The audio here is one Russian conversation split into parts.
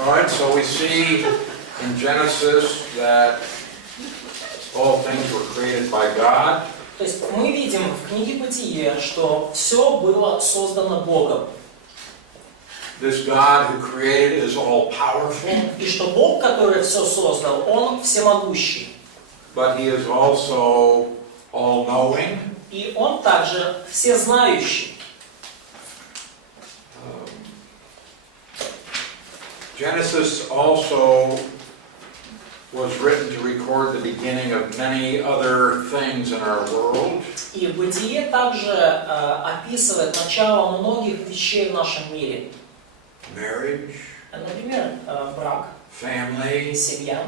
All right, so we see in Genesis that all things were created by God. То есть мы видим в книге Бытие, что все было создано Богом. This God who created is all powerful. И что Бог, который все создал, Он всемогущий. But he is also all-knowing. И Он также всезнающий. Genesis also was written to record the beginning of many other things in our world. И Бытие также описывает начало многих вещей в нашем мире. Marriage, Например, брак, family, семья,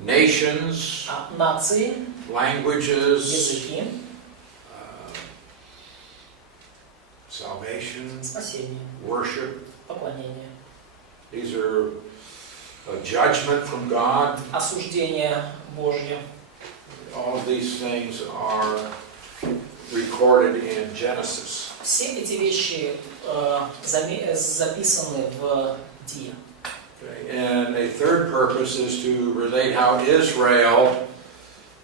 nations, нации, languages, языки, salvation, спасение, worship. поклонение, These are a judgment from God. осуждение Божье. All of these things are recorded in Genesis. Все эти вещи записаны в Бытие. Okay. And a third purpose is to relate how Israel,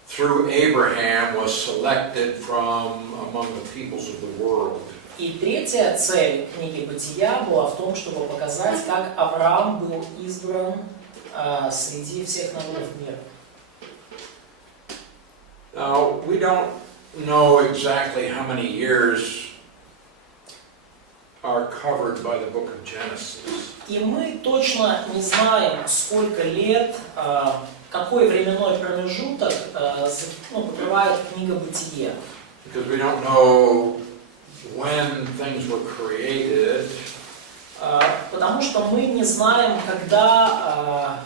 through Abraham, was selected from among the peoples of the world. И третья цель книги Бытия была в том, чтобы показать, как Авраам был избран среди всех народов мира. Now, we don't know exactly how many years are covered by the book of Genesis. И мы точно не знаем, сколько лет, какой временной промежуток покрывает книга Бытие. Because we don't know when things were created. Потому что мы не знаем, когда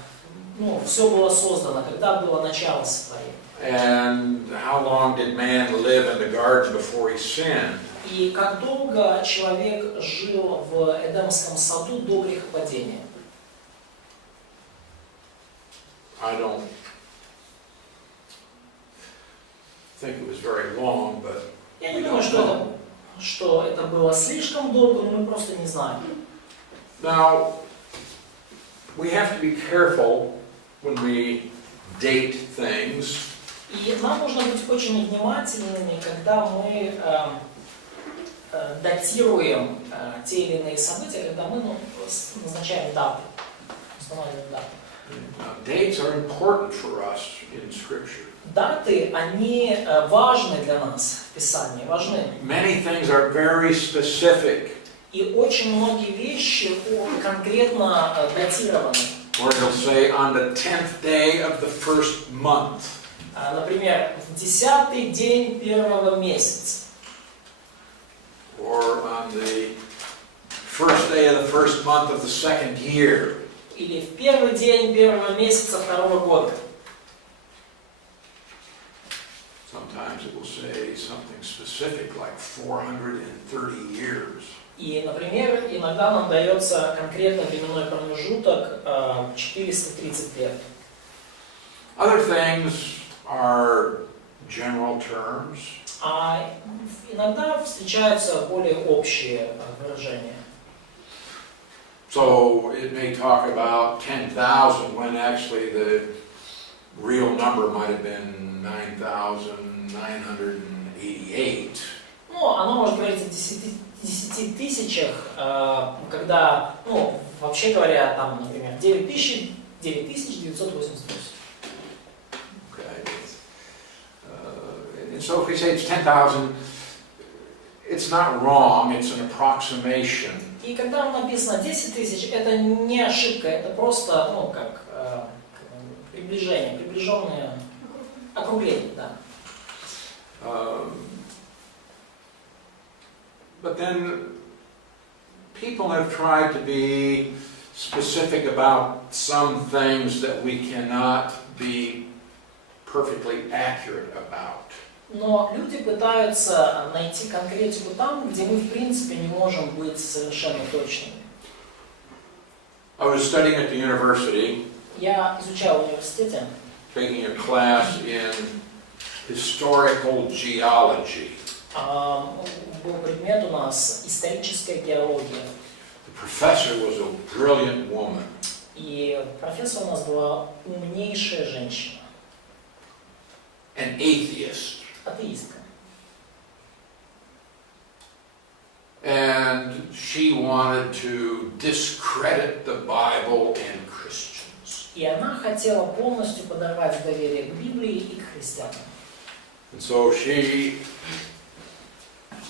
все было создано, когда было начало сотворения. And how long did man live in the garden before he sinned? И как долго человек жил в Эдемском саду до грехопадения? I don't think it was very long, but Я не думаю, что это было слишком долго, но мы просто не знаем. now we have to be careful when we date things. И нам нужно быть очень внимательными, когда мы датируем те или иные события, когда мы назначаем даты, устанавливаем даты. Dates are important for us in Scripture. Даты, они важны для нас в Писании, важны. Many things are very specific. И очень многие вещи конкретно датированы. Or it'll say on the 10th day of the first month. Например, в 10-й день первого месяца. Or on the first day of the first month of the second year. Или в первый день первого месяца второго года. Sometimes it will say something specific like 430 years. И, например, иногда нам дается конкретный временной промежуток 430 лет. Other things are general terms. А иногда встречаются более общие выражения. So it may talk about 10,000 when actually the real number might have been 9,988. Ну, оно может говорить о 10 тысячах, когда, вообще говоря, там, например, 9988. Okay. And so if we say it's 10,000, it's not wrong, it's an approximation. И когда написано 10 тысяч, это не ошибка, это просто, приближенное округление, да. But then people have tried to be specific about some things that we cannot be perfectly accurate about. Но люди пытаются найти конкретику там, где мы в принципе не можем быть совершенно точными. I was studying at the university, Я изучал в университете, taking a class in historical geology. Был предмет у нас историческая геология. The professor was a brilliant woman. И профессор у нас была умнейшая женщина, An atheist. атеистка. And she wanted to discredit the Bible and Christians. И она хотела полностью подорвать доверие к Библии и к христианам. And so she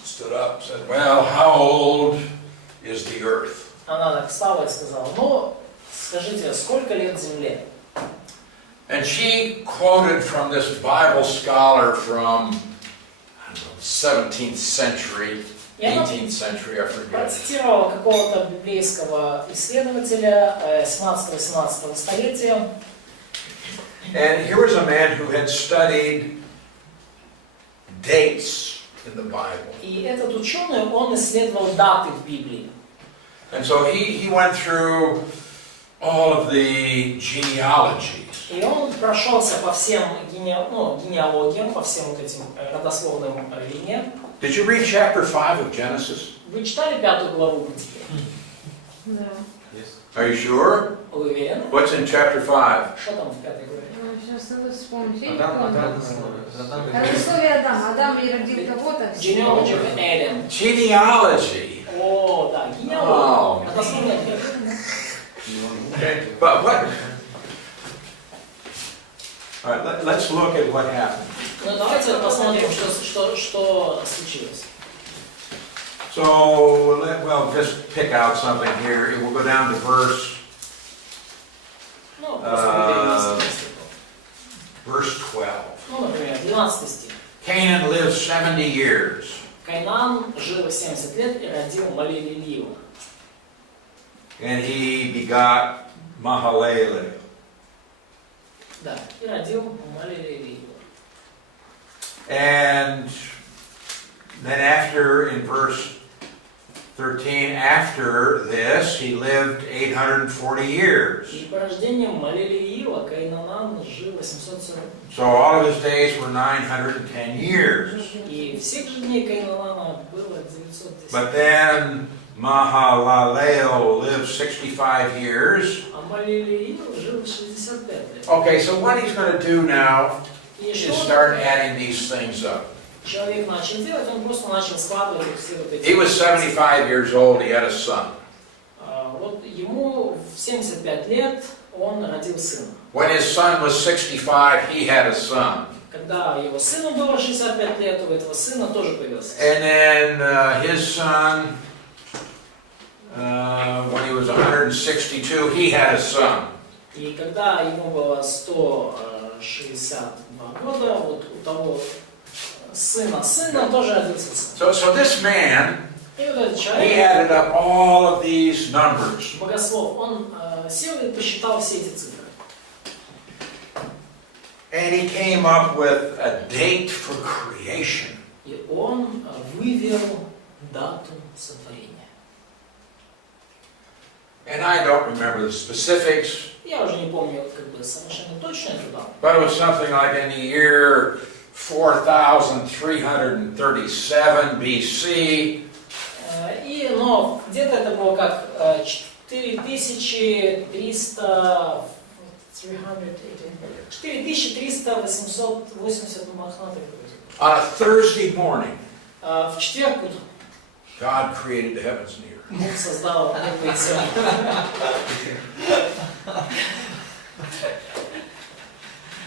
stood up and said, well, how old is the earth? Она так встала и сказала: ну, скажите, сколько лет Земле? And she quoted from this Bible scholar from, I don't know, 17th century, 18th century, I forget. Процитировала какого-то библейского исследователя 17-18 столетия. And here was a man who had studied dates in the Bible. И этот ученый, он исследовал даты в Библии. And so he went through all of the genealogies. И он прошелся по всем генеалогиям, по всем вот этим родословным линиям. Did you read chapter 5 of Genesis? Вы читали 5 главу Бытия? Да. Are you sure? Вы уверены? What's in chapter 5? Что там в 5 главе? Сейчас надо вспомнить. Я не Адам, помню. Родословие Адама. Адам и родил кого-то. Genealogy of Adam. Genealogy. О, да, генеалогия. Родословная книга. Okay, but what? All right, let's look at what happened. Ну давайте посмотрим, что случилось. So, well, just pick out something here. We'll go down to verse Ну, просто выберем несколько стихов. verse 12. Ну, например, 12 стих. Canaan lived 70 years. Каинан жил 70 лет и родил Малилилиила. And he begot Mahalalel. Да, и родил Малилилиила. And then after, in verse 13, after this, he lived 840 years. И по рождению Малилиила Каинан жил 840. So all of his days were 910 years. И всех же дней Каинана было 910. But then Mahalalel lived 65 years. А Малилиил жил 65 лет. Okay, so what he's going to do now И is что start adding these things up. человек начал делать? Он просто начал складывать все вот эти... He was 75 years old, he had a son. Вот ему в 75 лет он родил сына. When his son was 65, he had a son. Когда его сыну было 65 лет, у этого сына тоже появился. And then his son, when he was 162, he had a son. И когда ему было 162 года, вот у того сына тоже родился сын. So this man, И вот этот he человек, added up all of these numbers. богослов, он сел и посчитал все эти цифры. And he came up with a date for creation. И он вывел дату сотворения. And I don't remember the specifics, Я уже не помню как бы совершенно точно эту дату. but it was something like in the year 4337 BC. Но где-то это было как 4300 махнатых. On a Thursday morning, В четверг утром God created the heavens and the earth. Бог создал небо и землю.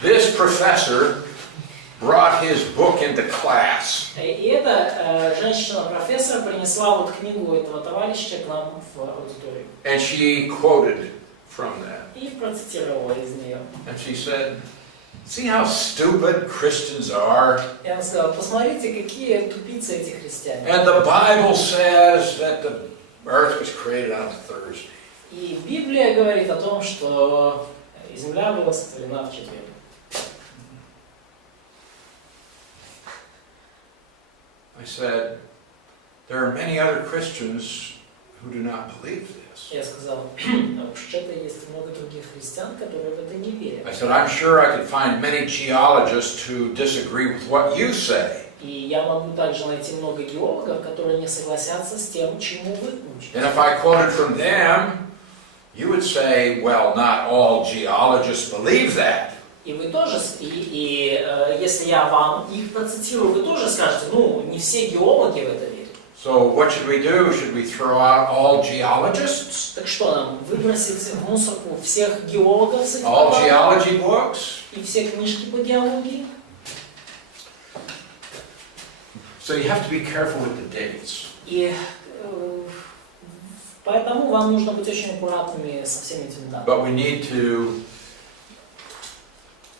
This professor brought his book into class. И эта женщина-профессор принесла вот книгу этого товарища к нам в аудиторию. And she quoted from that. И процитировала из нее. And she said, see how stupid Christians are? И она сказала: посмотрите, какие тупицы эти христиане. And the Bible says that the earth was created on a Thursday. И Библия говорит о том, что земля была сотворена в четверг. I said, there are many other Christians who do not believe this. Я сказал: вообще-то есть много других христиан, которые в это не верят. I said, I'm sure I could find many geologists who disagree with what you say. И я могу также найти много геологов, которые не согласятся с тем, чему вы учите. And if I quoted from them, you would say, well, not all geologists believe that. И вы тоже, если я вам их процитирую, вы тоже скажете, ну, не все геологи в это верят. So what should we do? Should we throw out all geologists? Так что нам, выбросить в мусорку всех геологов с их All попами geology books? и все книжки по геологии? So you have to be careful with the dates. И поэтому вам нужно быть очень аккуратными со всеми этими данными. But we need to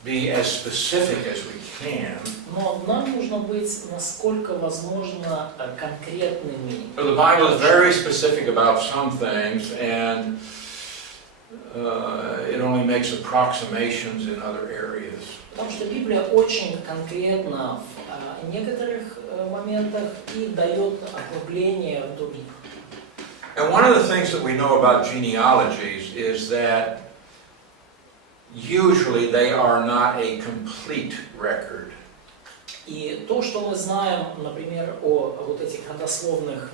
be as specific as we can. Но нам нужно быть насколько возможно конкретными. So the Bible is very specific about some things, and it only makes approximations in other areas. Потому что Библия очень конкретна в некоторых моментах и дает округление в других. And one of the things that we know about genealogies is that usually they are not a complete record. И то, что мы знаем, например, о вот этих родословных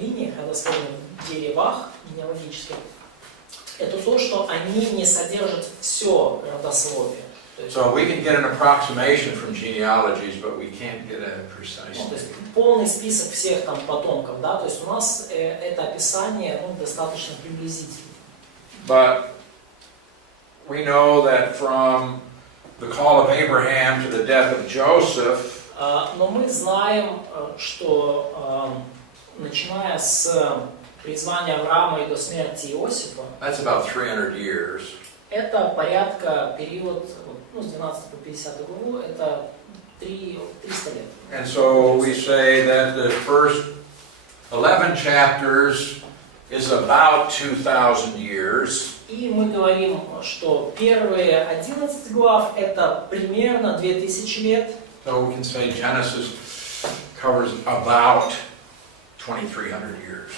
линиях, родословных деревах генеалогических, это то, что они не содержат все родословие. So we can get an approximation from genealogies, but we can't get a precise. То есть полный список всех там потомков, да, то есть у нас это описание достаточно приблизительно. But we know that from the call of Abraham to the death of Joseph, Но мы знаем, что начиная с призвания Авраама и до смерти Иосифа, that's about 300 years. это порядка период, ну, с 12 по 50 главу, это 300 лет. And so we say that the first 11 chapters is about 2,000 years. И мы говорим, что первые 11 глав это примерно 2000 лет. So we can say Genesis covers about 2,300 years.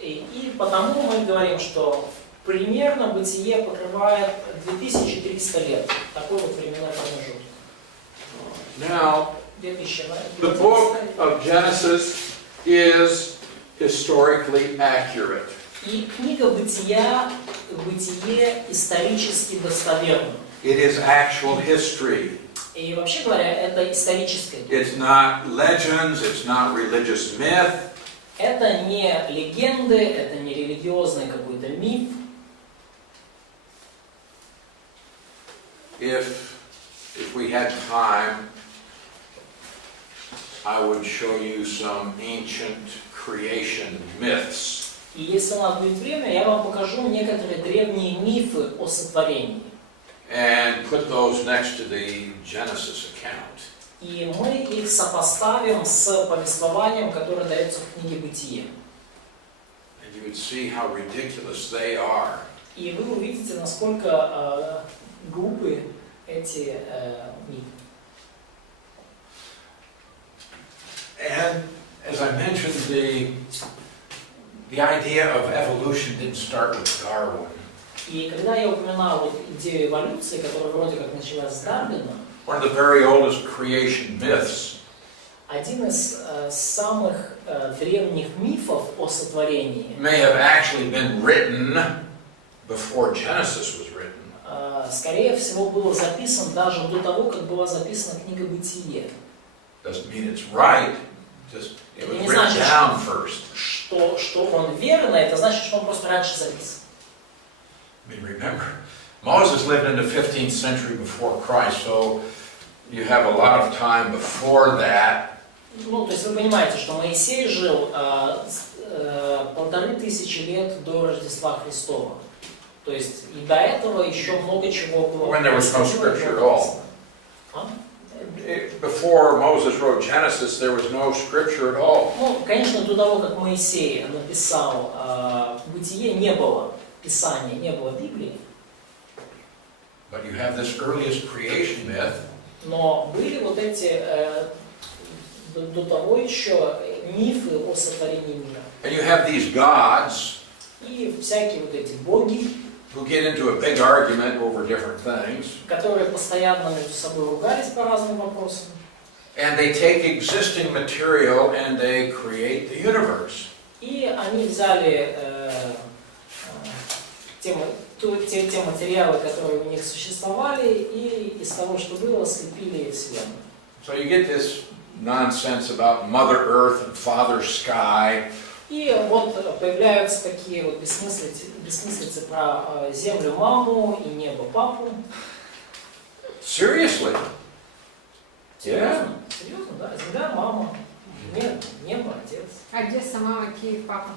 И потому мы говорим, что примерно Бытие покрывает 2300 лет. Такой вот временной промежуток. Now, 2000 лет. the book of Genesis is historically accurate. И книга Бытие исторически достоверна. It is actual history. И вообще говоря, это историческое. It's not legends, it's not religious myth. Это не легенды, это не религиозный какой-то миф. If we had time, I would show you some ancient creation myths. И если у нас будет время, я вам покажу некоторые древние мифы о сотворении. And put those next to the Genesis account. И мы их сопоставим с повествованием, которое дается в книге Бытие. And you would see how ridiculous they are. И вы увидите, насколько глупы эти мифы. And as I mentioned, the idea of evolution didn't start with Darwin. И когда я упоминал вот идею эволюции, которая вроде как началась с Дарвина, One of the very oldest creation myths один из самых древних мифов о сотворении may have actually been written before Genesis was written. Скорее всего был записан даже до того, как была записана книга Бытие. Doesn't mean it's right, just it was written down first. Что он верно, это значит, что он просто раньше записан. I mean, remember, Moses lived in the 15th century before Christ, so you have a lot of time before that. Ну, то есть вы понимаете, что Моисей жил 1500 лет до Рождества Христова. То есть и до этого еще много чего было. When there was no scripture at all. Before Moses wrote Genesis, there was no scripture at all. Ну, конечно, до того, как Моисей написал Бытие, не было Писания, не было Библии. But you have this earliest creation myth. Но были вот эти до того еще мифы о сотворении мира. And you have these gods И всякие вот эти боги, who get into a big argument over different things. которые постоянно между собой ругались по разным вопросам. and they take existing material and they create the universe. И они взяли те материалы, которые у них существовали, и из того, что было, слепили Вселенную. So you get this nonsense about Mother Earth and Father Sky. И вот появляются такие вот бессмыслицы про землю маму и небо папу. Seriously? Серьезно? Серьезно, да. Земля мама, небо отец. Одесса, мама, Киев, папа.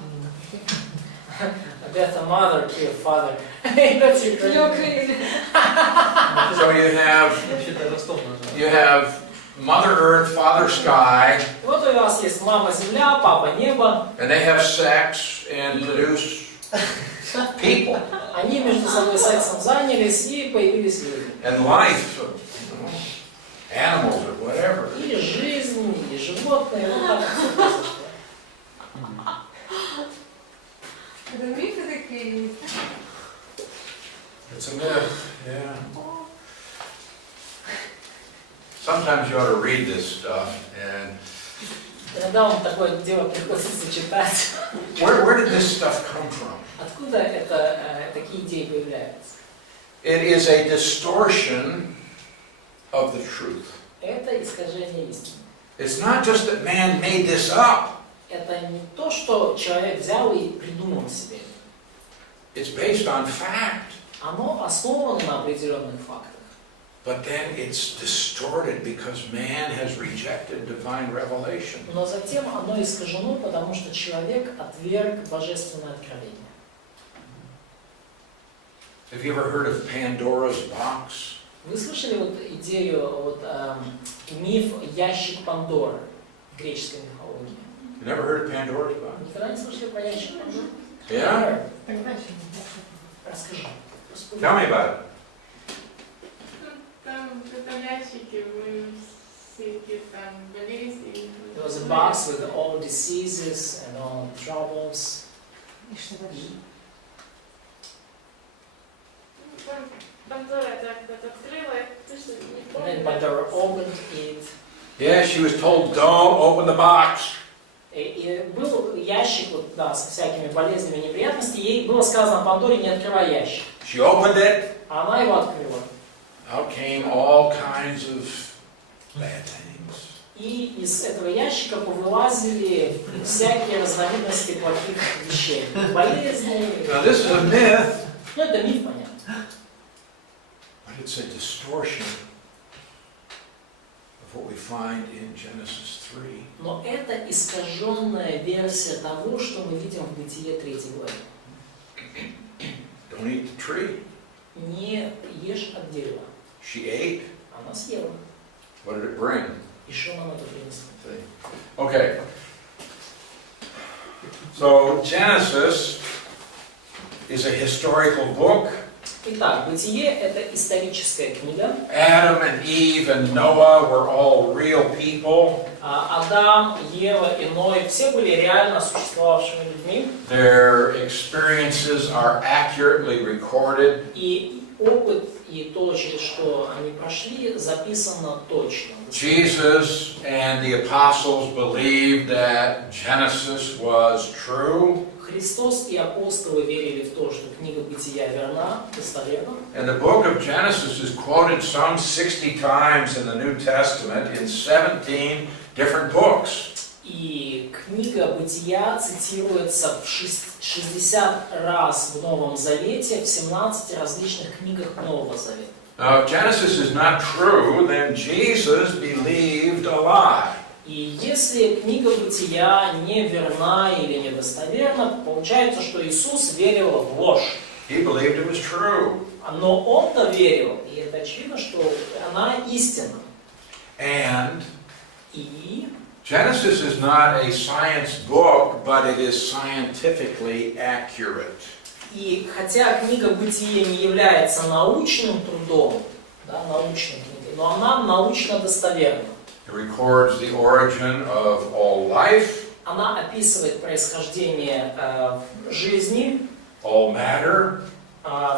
Одесса, mother, Kiev, father. That's Ukraine. So you have Mother Earth, Father Sky, Вот у вас есть мама земля, папа небо. and they have sex and produce people Они между собой сексом занялись и появились люди. and life, animals or whatever. И жизнь, и животные, вот так все произошло. Это мифы такие. It's a myth, yeah. Sometimes you ought to read this stuff and Иногда вам такое дело приходится читать. where did this stuff come from? Откуда такие идеи появляются? It is a distortion of the truth. Это искажение истины. It's not just that man made this up. Это не то, что человек взял и придумал себе. It's based on fact. Оно основано на определенных фактах. But then it's distorted because man has rejected divine revelation. Но затем оно искажено, потому что человек отверг божественное откровение. Have you ever heard of Pandora's box? Вы слышали вот идею, миф ящик Пандоры в греческой мифологии? You never heard of Pandora's box? Никогда не слышали про ящик Пандоры? Yeah? Расскажи. Tell me about it. Там в этом ящике были всякие там болезни. It was a box with all diseases and all troubles. И что дальше? Там Пандора так открыла, точно не And помню. then Pandora opened it. Yeah, she was told, don't open the box. И был ящик вот, да, со всякими болезнями и неприятностями. Ей было сказано Пандоре, не открывай ящик. She opened it. А она его открыла. Out came all kinds of bad things. И из этого ящика повылазили всякие разновидности плохих вещей. Болезни. Now this is a myth, Ну, это миф, понятно. but it's a distortion of what we find in Genesis 3. Но это искаженная версия того, что мы видим в Бытие 3 главе. Don't eat the tree. Не ешь от дерева. She ate. Она съела. What did it bring? И что нам это принесло? See? Okay. So Genesis is a historical book. Итак, Бытие – это историческая книга. Adam and Eve and Noah were all real people. Адам, Ева и Ной – все были реально существовавшими людьми. Their experiences are accurately recorded. И опыт, и то, через что они прошли, записано точно. Jesus and the apostles believed that Genesis was true. Христос и апостолы верили в то, что книга Бытия верна, достоверна. And the book of Genesis is quoted some 60 times in the New Testament in 17 different books. И книга Бытия цитируется в 60 раз в Новом Завете, в 17 различных книгах Нового Завета. Now, if Genesis is not true, then Jesus believed a lie. И если книга Бытия не верна или недостоверна, получается, что Иисус верил в ложь. He believed it was true. Но Он-то верил, и это очевидно, что она истинна. And И Genesis is not a science book, but it is scientifically accurate. И хотя книга Бытия не является научным трудом, да, научной книгой, но она научно достоверна. It records the origin of all life, Она описывает происхождение жизни, all matter.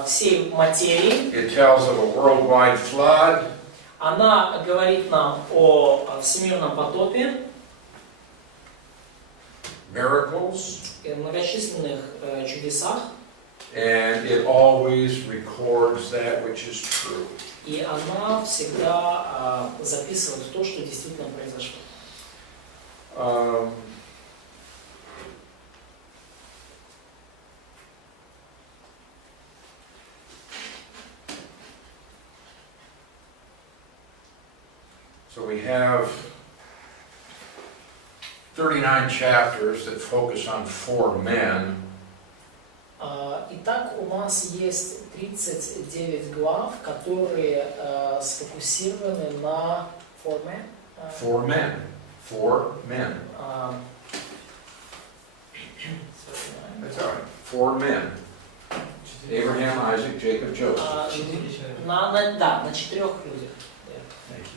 всей материи. It tells of a worldwide flood. Она говорит нам о всемирном потопе, miracles, многочисленных чудесах, and it always records that which is true. и она всегда записывает то, что действительно произошло. So we have 39 chapters that focus on 4 men. Итак, у нас есть 39 глав, которые сфокусированы на форме. 4 men. 4 men. That's all right. 4 men. Abraham, Isaac, Jacob, Joseph. На 4 людях. Thank you.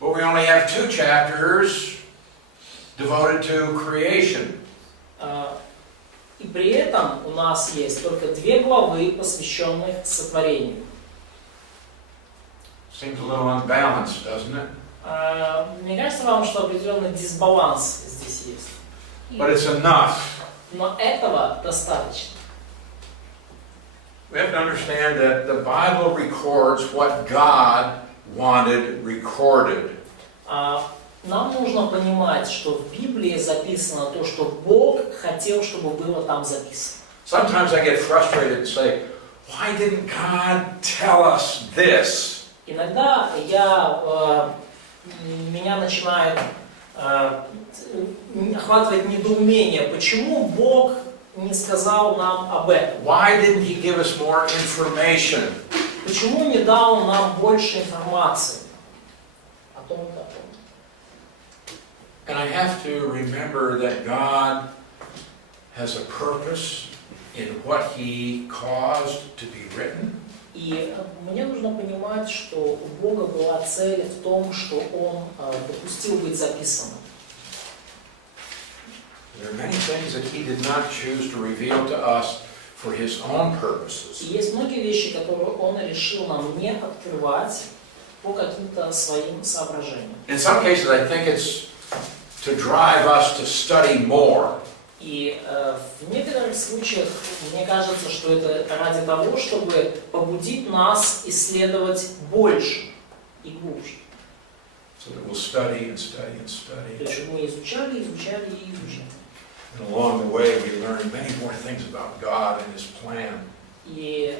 But we only have 2 chapters devoted to creation. И при этом у нас есть только 2 главы, посвященных сотворению. Seems a little unbalanced, doesn't it? Мне кажется вам, что определенный дисбаланс здесь есть. But it's enough. Но этого достаточно. We have to understand that the Bible records what God wanted recorded. Нам нужно понимать, что в Библии записано то, что Бог хотел, чтобы было там записано. Sometimes I get frustrated and say, why didn't God tell us this? Иногда меня начинает охватывать недоумение, почему Бог не сказал нам об этом? Why didn't He give us more information? Почему не дал нам больше информации о том и о том? And I have to remember that God has a purpose in what He caused to be written. И мне нужно понимать, что у Бога была цель в том, что Он допустил быть записанным. There are many things that He did not choose to reveal to us for His own purposes. И есть многие вещи, которые Он решил нам не открывать по каким-то своим соображениям. In some cases, I think it's to drive us to study more. И в некоторых случаях мне кажется, что это ради того, чтобы побудить нас исследовать больше и глубже. So that we'll study and study and study. То есть, чтобы мы изучали, изучали и изучали. And along the way, we learn many more things about God and His plan. И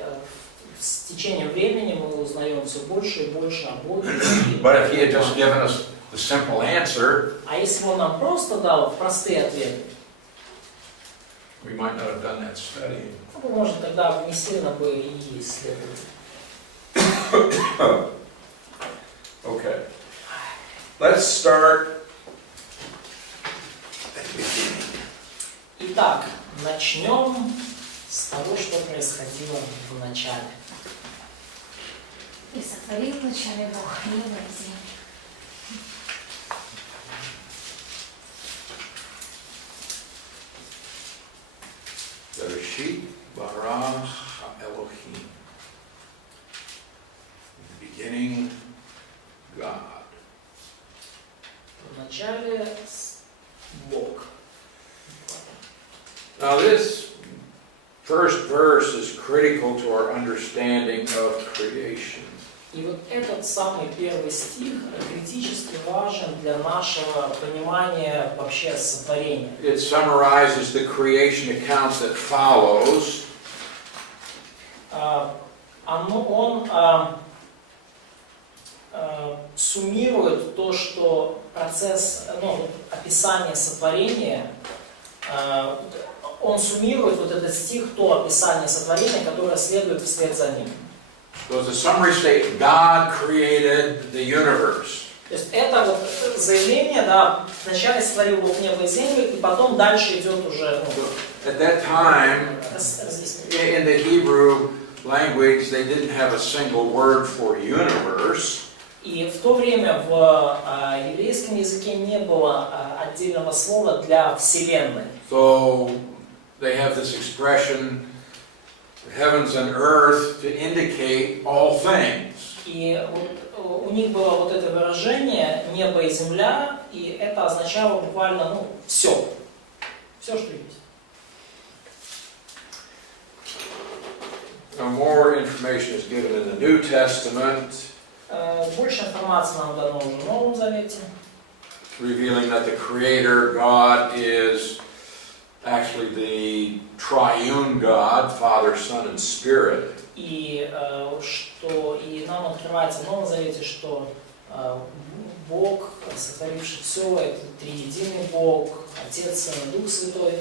с течением времени мы узнаем все больше и больше о Боге. But if He had just given us the simple answer, А если Он нам просто дал простые ответы, we might not have done that study. может, тогда не сильно бы и исследовали. Okay. Let's start at the beginning. Итак, начнем с того, что происходило в начале. И сотворил вначале Бог небо и землю. Bereshit bara Elohim. In the beginning, God. В начале Бог. Now this first verse is critical to our understanding of creation. И вот этот самый первый стих критически важен для нашего понимания вообще сотворения. It summarizes the creation account that follows. Он суммирует то, что процесс, описание сотворения, он суммирует вот этот стих, то описание сотворения, которое следует вслед за ним. So as a summary statement, God created the universe. То есть это вот заявление, да, вначале сотворил Бог небо и землю, и потом дальше идет уже At that time, разъяснение. in the Hebrew language, they didn't have a single word for universe. И в то время в еврейском языке не было отдельного слова для вселенной. So they have this expression heavens and earth to indicate all things. И вот у них было вот это выражение «небо и земля», и это означало буквально, все. Все, что есть. Now, more information is given in the New Testament, Больше информации нам дано уже в Новом Завете, revealing that the Creator God is actually the triune God, Father, Son, and Spirit. и что и нам открывается в Новом Завете, что Бог, сотворивший все, это триединый Бог, Отец, Сын и Дух Святой.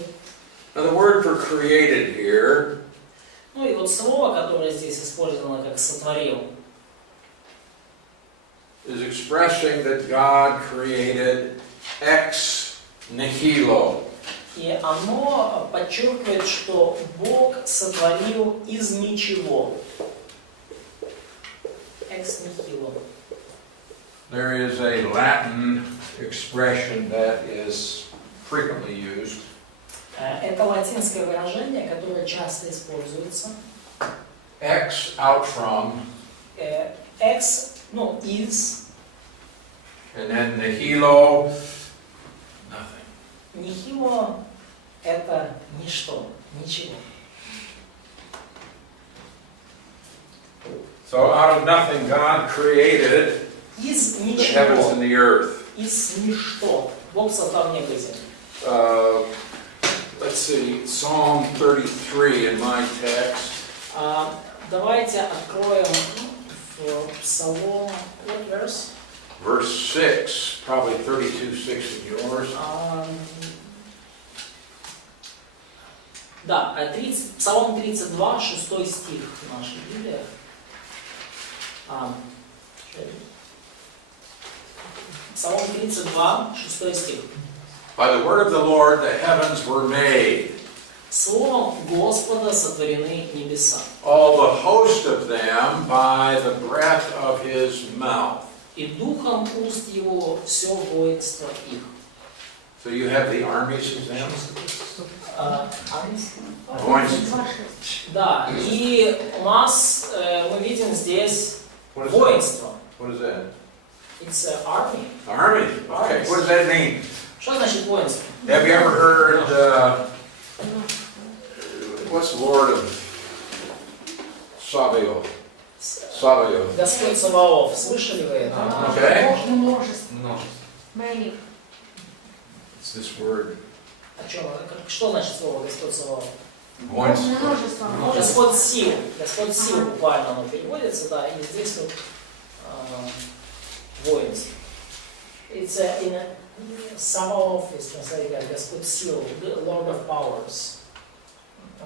Now, the word for created here Ну и вот слово, которое здесь использовано как «сотворил», is expressing that God created ex nihilo. и оно подчеркивает, что Бог сотворил из ничего. Экс нихило. There is a Latin expression that is frequently used. Это латинское выражение, которое часто используется. Ex out from, Экс, из, and then nihilo, nothing. нихило – это ничто, ничего. So out of nothing, God created Из the heavens ничего, and the earth. из ничто Бог создал небо и землю. Let's see, Psalm 33 in my text. Давайте откроем в Псалом, what verse? Verse 6, probably 32:6 in yours. Да, Псалом 32, 6 стих в нашей Библии. Псалом 32, 6 стих. By the word of the Lord the heavens were made, Словом Господа сотворены небеса, all the host of them by the breath of his mouth. и духом уст его все воинство их. So you have the armies of them? Да, и у нас мы видим здесь What is that? воинство. What is that? It's an army. Army. Okay, what does that mean? Что значит воинство? Have you ever heard, what's the Lord of Sabaoth? Sabaoth. Господь Саваоф. Слышали вы это? Okay. Множество. Many. It's this word. О чем? Что значит слово Господь Саваоф? Воинство. Множество. Господь сил. Господь сил буквально оно переводится, да, и здесь вот воинство. It's in Саваоф is translated as Господь сил, Lord of powers.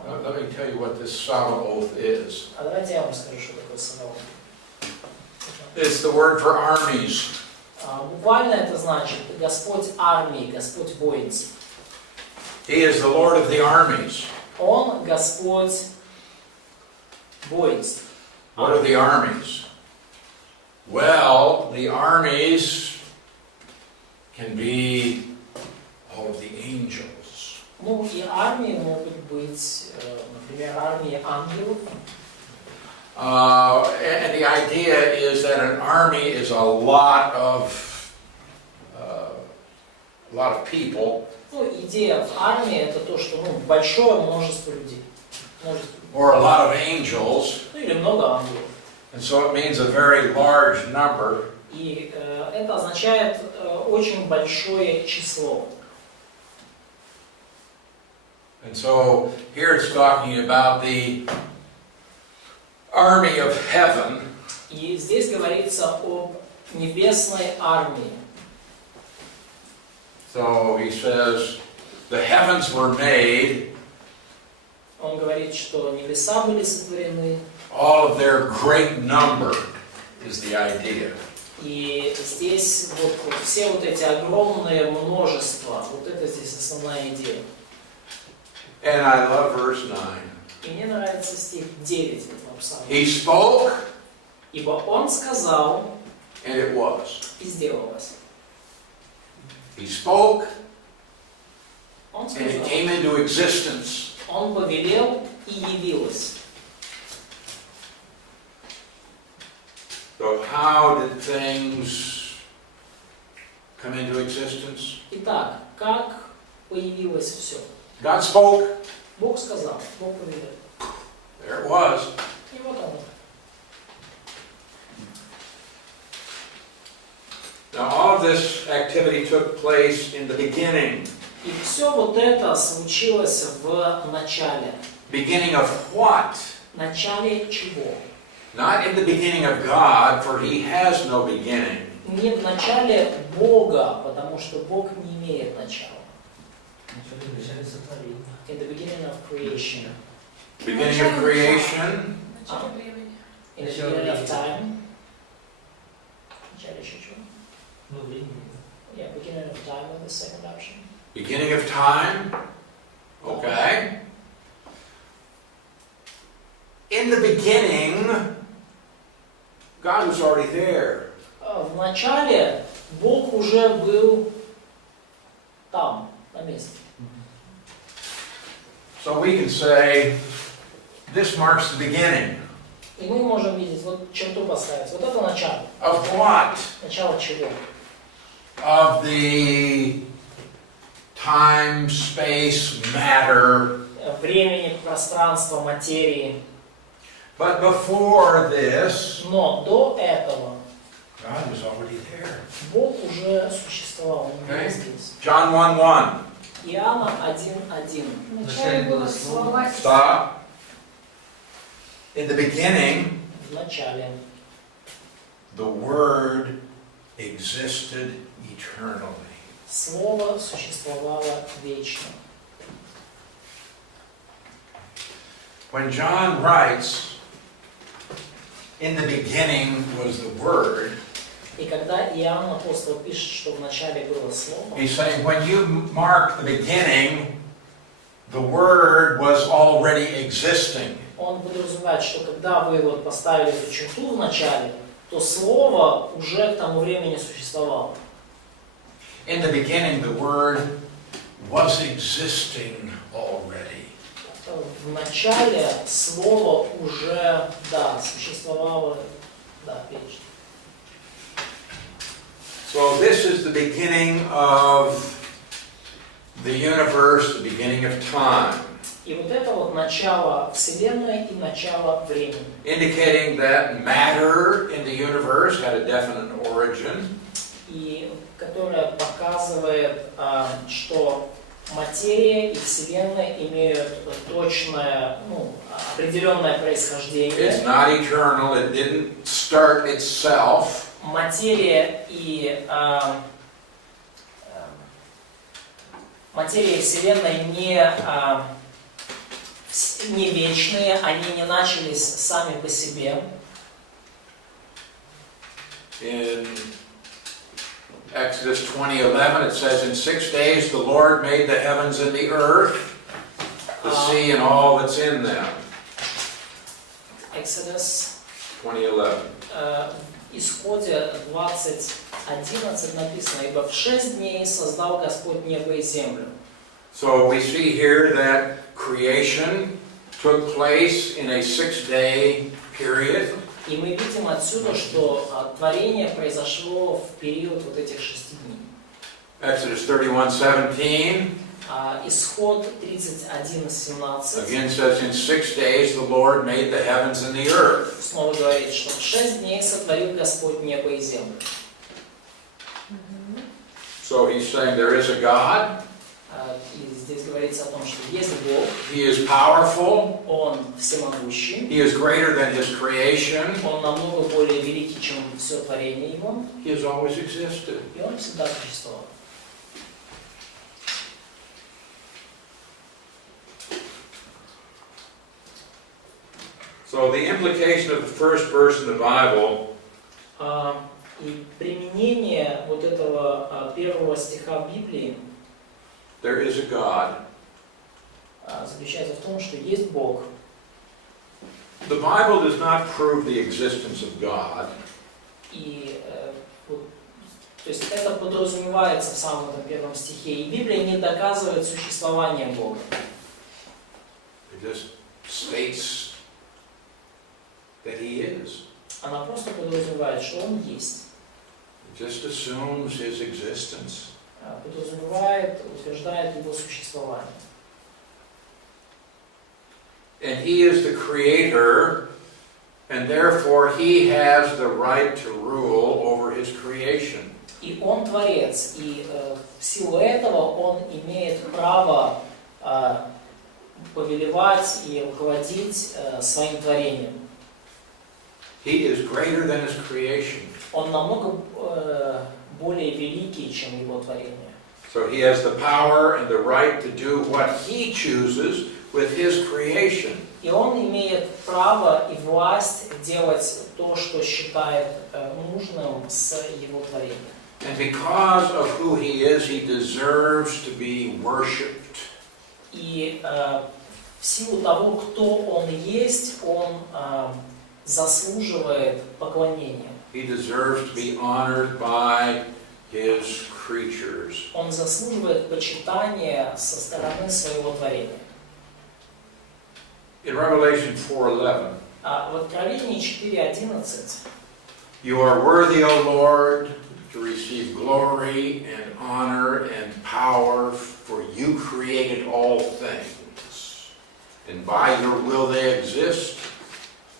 Let me tell you what this Sabaoth is. А давайте я вам скажу, что такое Саваоф. It's the word for armies. Буквально это значит Господь армии, Господь воинств. He is the Lord of the armies. Он Господь воинств. What are the armies? Well, the armies can be all of the angels. Ну и армии могут быть, например, армии ангелов. And the idea is that an army is a lot of people, Ну, идея в армии это то, что большое множество людей. or a lot of angels, Ну или много ангелов. and so it means a very large number. И это означает очень большое число. And so here it's talking about the army of heaven. И здесь говорится об небесной армии. So he says, the heavens were made, Он говорит, что небеса были сотворены, all of their great number is the idea. и здесь вот все вот эти огромные множества, вот это здесь основная идея. And I love verse 9. И мне нравится стих 9 этого псалма. He spoke, Ибо Он сказал, and it was. и сделалось. He spoke, Он and it сказал, came into existence. Он повелел, и явилось. So how did things come into existence? Итак, как появилось все? God spoke. Бог сказал, Бог повелел. There it was. И вот оно. Now all of this activity took place in the beginning. И все вот это случилось в начале. Beginning of what? Начале чего? Not in the beginning of God, for He has no beginning. Не в начале Бога, потому что Бог не имеет начала. In the beginning of creation. Beginning of creation. Начало времени. In the beginning of time. В начале еще чего? Yeah, beginning of time was the second option. Beginning of time. Okay. In the beginning, God was already there. В начале Бог уже был там, на месте. So we can say, this marks the beginning. И мы можем видеть, вот черту поставить. Вот это начало. Of what? Начало чего? Of the time, space, matter. Времени, пространства, материи. But before this, Но до этого God was already there. Бог уже существовал, Он был Okay. здесь. John 1:1. Иоанна 1:1. Вначале было слово. Stop. In the beginning, В начале the Word existed eternally. Слово существовало вечно. When John writes, in the beginning was the Word, И когда Иоанн апостол пишет, что в начале было Слово, he's saying when you mark the beginning, the Word was already existing. он подразумевает, что когда вы вот поставили эту черту в начале, то Слово уже к тому времени существовало. In the beginning, the Word was existing already. В начале Слово уже, да, существовало, да, вечно. So this is the beginning of the universe, the beginning of time, И вот это вот начало Вселенной и начало времени. indicating that matter in the universe had a definite origin, И которое показывает, что материя и Вселенная имеют точное, определенное происхождение. it's not eternal, it didn't start itself. Материя и Вселенной не вечные, они не начались сами по себе. In Exodus 20:11 it says, in 6 days the Lord made the heavens and the earth, the sea and all that's in them. Exodus 20:11. В Исходе 20:11 написано: «Ибо в 6 дней создал Господь небо и землю». So we see here that creation took place in a 6-day period. И мы видим отсюда, что творение произошло в период вот этих 6 дней. Exodus 31:17 Исход 31:17 again says, in 6 days the Lord made the heavens and the earth. снова говорит, что в 6 дней сотворил Господь небо и землю. So he's saying there is a God. И здесь говорится о том, что есть Бог, He is powerful. Он всемогущий, He is greater than his creation. Он намного более великий, чем все творение Его, He has always existed. и Он всегда существовал. So the implication of the first verse in the Bible И применение вот этого первого стиха в Библии there is a God. заключается в том, что есть Бог. The Bible does not prove the existence of God. И то есть это подразумевается в самом этом первом стихе. И Библия не доказывает существование Бога. It just states that He is. она просто подразумевает, что Он есть. It just assumes his existence. Подразумевает, утверждает Его существование. And he is the creator, and therefore he has the right to rule over his creation. И Он Творец, и в силу этого Он имеет право повелевать и руководить своим творением. He is greater than his creation. Он намного более великий, чем Его творение. So he has the power and the right to do what he chooses with his creation. И Он имеет право и власть делать то, что считает нужным с Его творением. And because of who he is, he deserves to be worshipped. И в силу того, кто Он есть, Он заслуживает поклонения. He deserves to be honored by his creatures. Он заслуживает почитания со стороны своего творения. In Revelation 4:11, В Откровении 4:11 you are worthy, O Lord, to receive glory and honor and power, for you created all things, and by your will they exist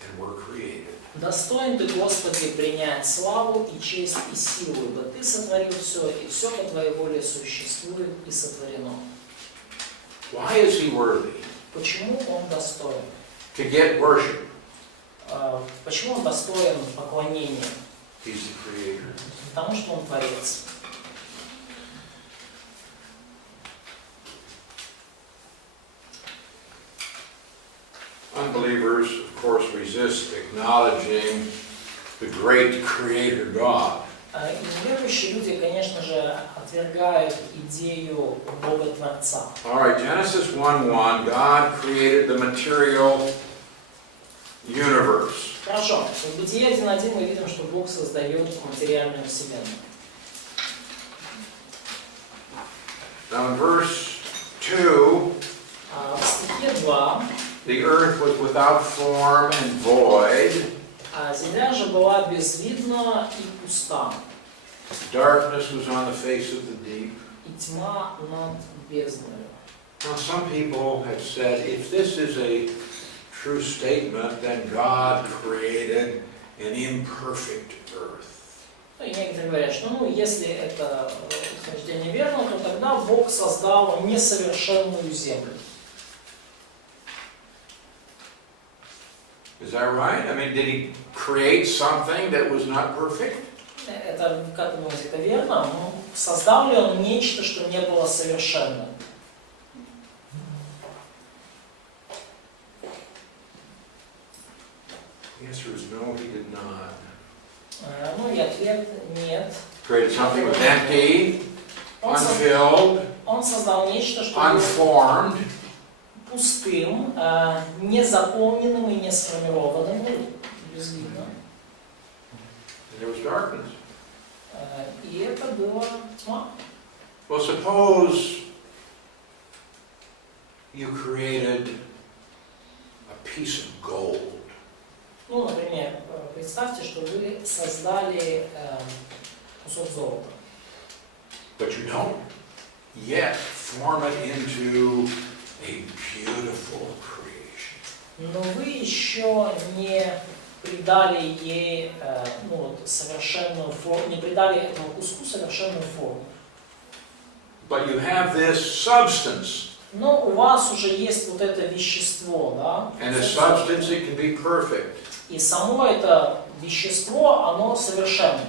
and were created. «Достоин Ты, Господи, принять славу и честь и силу, ибо Ты сотворил все, и все по Твоей воле существует и сотворено». Why is he worthy? Почему Он достоин? To get worship. Почему Он достоин поклонения? He's the creator. Потому что Он Творец. Unbelievers, of course, resist acknowledging the great creator God. И верующие люди, конечно же, отвергают идею Бога-Творца. All right, Genesis 1:1, God created the material universe. Хорошо. В Бытие 1.1 мы видим, что Бог создает материальную вселенную. Now in verse 2, В стихе 2 the earth was without form and void. земля же была безвидна и пуста, Darkness was on the face of the deep. и тьма над бездною. Now some people have said, if this is a true statement, then God created an imperfect earth. И некоторые говорят, что если это утверждение верно, то тогда Бог создал несовершенную землю. Is that right? I mean, did he create something that was not perfect? Это, как вы думаете, это верно? Создал ли Он нечто, что не было совершенным? The answer is no, he did not. И ответ нет. Created something that was empty, Он unfilled, создал нечто, что было unformed, пустым, незаполненным и не сформированным, безвидно. and there was darkness. И это была тьма. Well, suppose you created a piece of gold. Например, представьте, что вы создали кусок золота. But you don't yet form it into a beautiful creation. Но вы еще не придали ей совершенную форму, не придали этому куску совершенную форму. But you have this substance, Но у вас уже есть вот это вещество, да? and the substance, it can be perfect. И само это вещество, оно совершенно.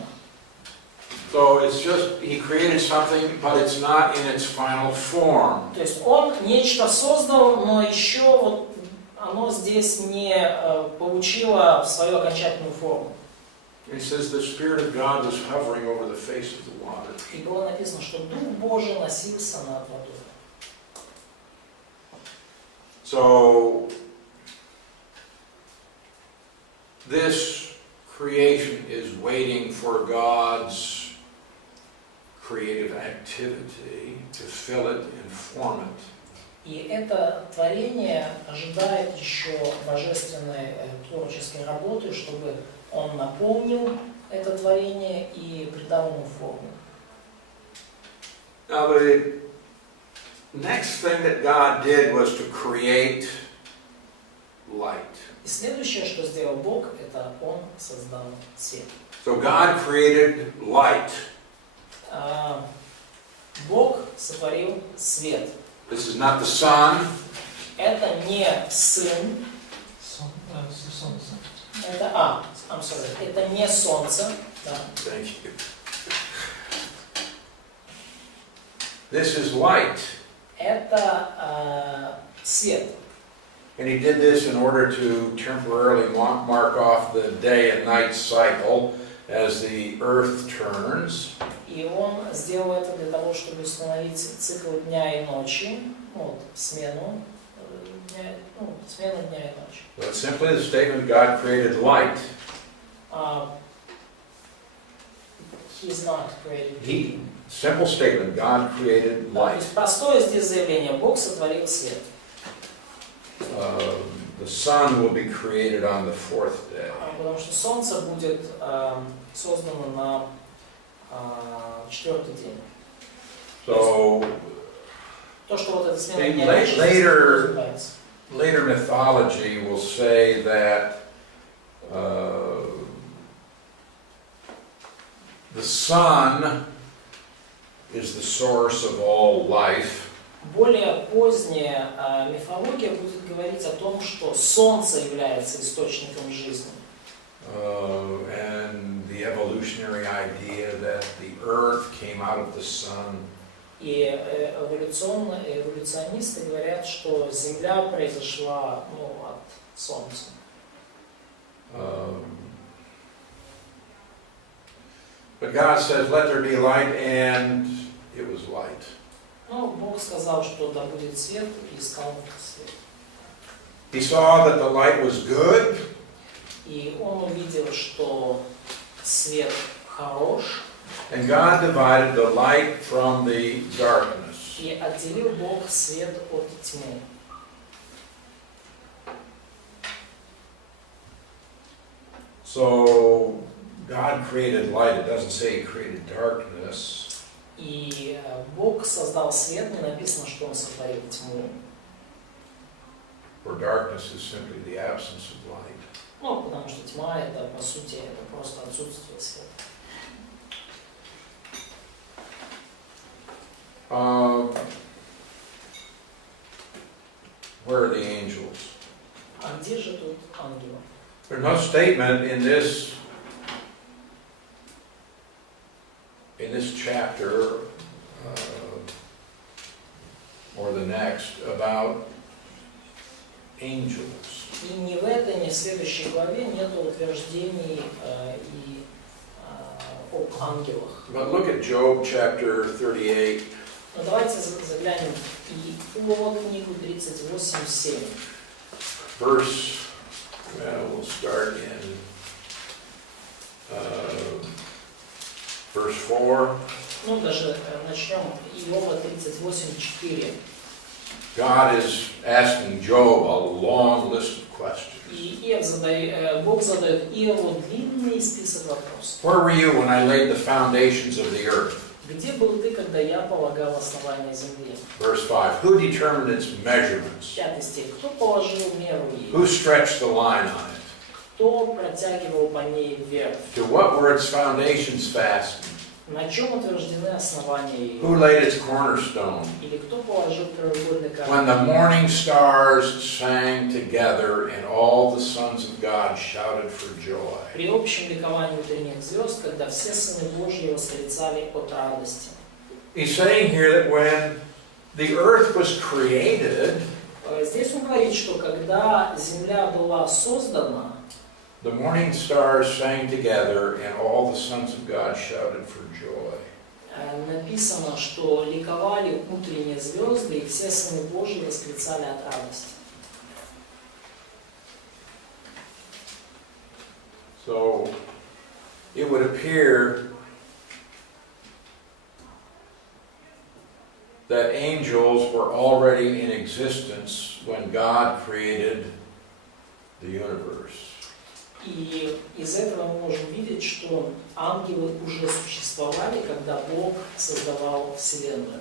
So it's just, he created something, but it's not in its final form. То есть он нечто создал, но еще оно здесь не получило свою окончательную форму. He says the Spirit of God was hovering over the face of the water. И было написано, что Дух Божий носился над водой. So this creation is waiting for God's creative activity to fill it and form it. И это творение ожидает еще божественной творческой работы, чтобы он наполнил это творение и придал ему форму. Now the next thing that God did was to create light. И следующее, что сделал Бог, это Он создал свет. So God created light. Бог сотворил свет. This is not the sun. Это не сын. Это, I'm sorry, это не солнце. Да. Thank you. This is light. Это свет. And he did this in order to temporarily mark off the day and night cycle as the earth turns. И он сделал это для того, чтобы установить цикл дня и ночи, вот, смену дня и ночи. So it's simply the statement God created light. He's not created. Simple statement, God created Да, то light. есть простое здесь заявление: Бог сотворил свет. The sun will be created on the fourth day. Потому что солнце будет создано на четвертый день. So То, что вот эта смена In дня и ночи называется. later mythology will say that the sun is the source of all life. Более поздняя мифология будет говорить о том, что солнце является источником жизни. And the evolutionary idea that the earth came out of the sun. И эволюционисты говорят, что Земля произошла от Солнца. But God says, let there be light, and it was light. Но Бог сказал, что да будет свет, и сказал свет. He saw that the light was good. И он увидел, что свет хорош, And God divided the light from the darkness. и отделил Бог свет от тьмы. So God created light. It doesn't say He created darkness. И Бог создал свет, не написано, что Он сотворил тьму. For darkness is simply the absence of light. Ну, потому что тьма это, по сути, это просто отсутствие света. Where are the angels? А где же тут ангелы? There's no statement in this chapter or the next about angels. И ни в этой, ни в следующей главе нет утверждений об ангелах. But look at Job chapter 38. Но давайте заглянем и в книгу 38:7. We'll start in verse 4. Ну, даже начнем Иова 38:4. God is asking Job a long list of questions. И Бог задает Иову длинный список вопросов. Where were you when I laid the foundations of the earth? Где был ты, когда я полагал основание земли? Verse 5. Who determined its measurements? 5 стих. Кто положил меру ей? Who stretched the line on it? Кто протягивал по ней вверх? To what were its foundations fastened? На чем утверждены основания ее? Who laid its cornerstone? Или кто положил краеугольный When the камень? morning stars sang together and all the sons of God shouted for joy. При общем ликовании утренних звезд, когда все сыны Божьи восклицали от радости. He's saying here that when the earth was created, Здесь он говорит, что когда земля была создана, the morning stars sang together and all the sons of God shouted for joy. написано, что ликовали утренние звезды, и все сыны Божьи восклицали от радости. So it would appear that angels were already in existence when God created the universe. И из этого мы можем видеть, что ангелы уже существовали, когда Бог создавал Вселенную.